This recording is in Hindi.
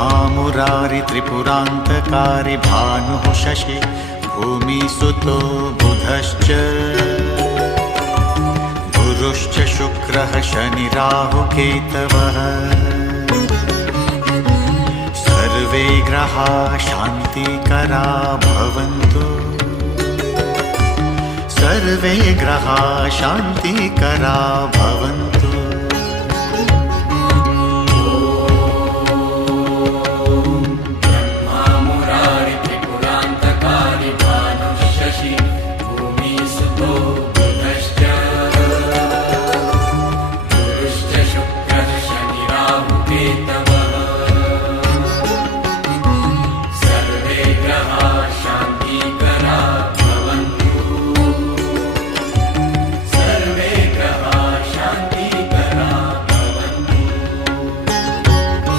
महामुरारि त्रिपुरान्तकारि भानुः शशि भूमिसुतो बुधश्च। गुरुश्च शुक्रः शनिराहुकेतवः सर्वे ग्रहा शान्तिकरा भवन्तु। सर्वे ग्रहा शान्तिकरा भवन्तु। Lord.